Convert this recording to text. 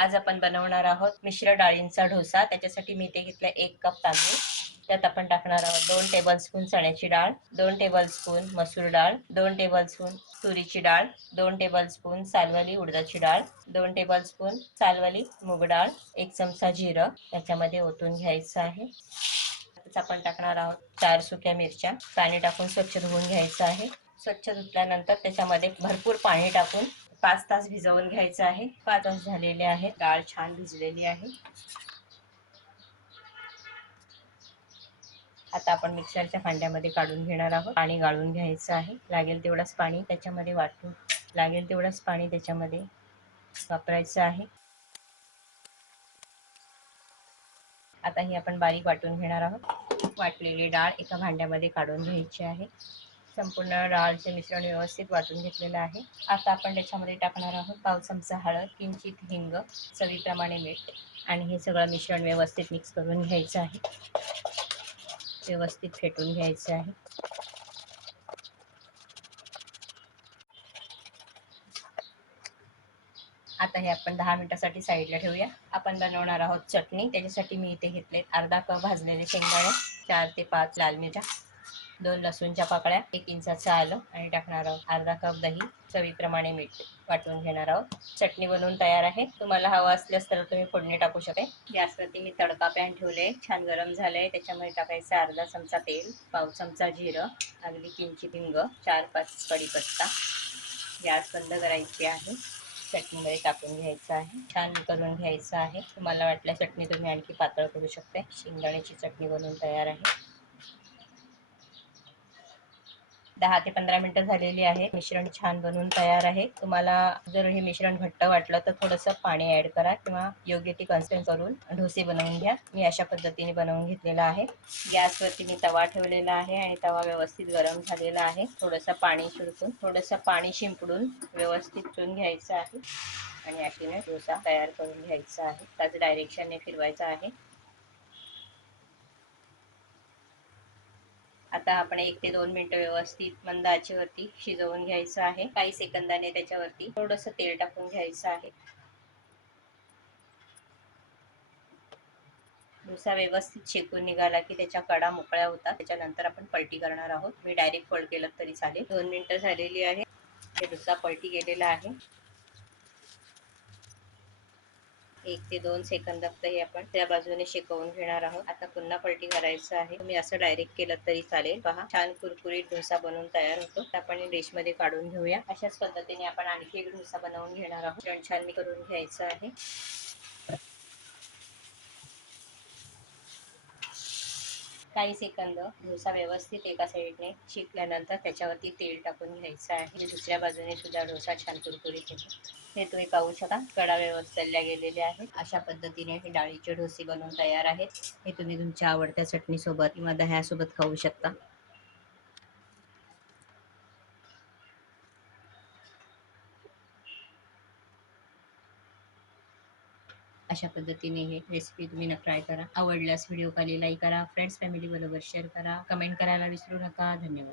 आज आपण बनवणार आहोत मिश्र डाळींचा डोसा। त्याच्यासाठी मी इथे घेतला 1 कप तांदूळ। त्यात आपण टाकणार आहोत 2 टेबलस्पून चण्याची डाळ, 2 टेबलस्पून मसूर डाळ, 2 टेबलस्पून तुरीची डाळ, 2 टेबलस्पून सालवाली उडदाची डाळ, 2 टेबलस्पून सालवाली मूग डाळ, 1 चमचा जिरं त्याच्यामध्ये ओतून घ्यायचं आहे। त्यात आपण टाकणार आहोत 4 सुक्या मिरच्या। पाणी टाकून स्वच्छ धुवून घ्यायचं आहे। स्वच्छ धुतल्यानंतर त्याच्यामध्ये भरपूर पाणी टाकून 5 तास भिजवून घ्यायचं आहे। 5 तास झालेले आहेत। डाळ छान भिजलेली आहे। आता आपण मिक्सरच्या भांड्यामध्ये काढून घेणार आहोत। पाणी गाळून घ्यायचं आहे। लागेल तेवढंच पाणी त्याच्यामध्ये वापरायचं आहे। आता ही आपण बारीक वाटून घेणार आहोत। वाटलेली डाळ एका भांड्यामध्ये काढून घ्यायची आहे। संपूर्ण डाळचे मिश्रण व्यवस्थित वाटून घेतलेलं आहे। आता आपण त्याच्यामध्ये टाकणार आहोत पाव चमचा हळद, किंचित हिंग, चवीप्रमाणे मीठ आणि हे सगळं मिश्रण व्यवस्थित मिक्स करून घ्यायचं आहे। व्यवस्थित फेटून घ्यायचं आहे। आता हे आपण 10 मिनिटांसाठी साईडला ठेवूया। आपण बनवणार आहोत चटणी। त्याच्यासाठी मी इथे घेतले अर्धा कप भाजलेले शेंगदाणे, 4 ते 5 लाल मिरच्या, 2 लसूणच्या पाकळ्या, 1 इंचाचं आलं आणि टाकणार आहोत अर्धा कप दही, चवीप्रमाणे मीठ वाटून घेणार आहोत। चटणी बनवून तयार आहे। तुम्हाला हवं असल्यास तर तुम्ही फोडणी टाकू शकता। गॅसवरती मी तडका पॅन ठेवले, छान गरम झालंय। त्याच्यामध्ये टाकायचं अर्धा चमचा तेल, पाव चमचा जिरं, अगदी किंचित हिंग, 4-5 कढीपत्ता। गॅस बंद करायची आहे। चटणीमध्ये टाकून घ्यायचं आहे। छान करून घ्यायचं आहे। तुम्हाला वाटल्या चटणी तुम्ही आणखी पातळ करू शकता। शेंगदाण्याची चटणी बनवून तयार आहे। 10 ते 15 मिनिटं झालेली आहे। मिश्रण छान बनवून तयार आहे। तुम्हाला जर हे मिश्रण घट्ट वाटलं तर थोडंसं पाणी ऍड करा किंवा योग्य ती कन्सिस्टन्सी करून डोसे बनवून घ्या। मी अशा पद्धतीने बनवून घेतलेला आहे। गॅसवरती मी तवा ठेवलेला आहे आणि तवा व्यवस्थित गरम झालेला आहे। थोडंसं पाणी शिंपडून व्यवस्थित करून घ्यायचं आहे आणि अशीने डोसा तयार करून घ्यायचा आहे। त्याच डायरेक्शनने फिरवायचा आहे। आता आपण 1 ते 2 मिनिटं व्यवस्थित मंद आचेवरती शिजवून घ्यायचं आहे। काही सेकंदाने त्याच्यावरती थोडंसं तेल टाकून घ्यायचं आहे। डोसा व्यवस्थित शेकून निघाला की त्याच्या कडा मोकळ्या होतात। त्याच्यानंतर आपण पलटी करणार आहोत। मी डायरेक्ट फोल्ड केलं तरी चालेल। 2 मिनिटं झालेली आहे। हे डोसा पलटी गेलेला आहे। 1 ते 2 सेकंद फक्त हे आपण त्या बाजूने शेकवून घेणार आहोत। आता पुन्हा पलटी करायचं आहे। तुम्ही असं डायरेक्ट केलं तरी चालेल। पहा छान कुरकुरीत डोसा बनवून तयार होतो। आपण डिश मध्ये काढून घेऊया। अशाच पद्धतीने आपण आणखी एक डोसा बनवून घेणार आहोत। छान करून घ्यायचं आहे। काही सेकंद डोसा व्यवस्थित एका साईडने शेकल्यानंतर त्याच्यावरती तेल टाकून घ्यायचं आहे। दुसऱ्या बाजूने सुद्धा डोसा छान कुरकुरीत होतो। हे तुम्ही पाहू शकता कडा व्यवस्थित तळल्या गेलेले आहेत। अशा पद्धतीने हे डाळीचे डोसे बनवून तयार आहेत। हे तुम्ही तुमच्या आवडत्या चटणी सोबत किंवा दह्यासोबत खाऊ शकता। अशा पद्धतीने हे रेसिपी तुम्ही ट्राय करा। आवडल्यास व्हिडिओ खाली लाईक करा, फ्रेंड्स फॅमिली बरोबर शेअर करा, कमेंट करायला विसरू नका। धन्यवाद।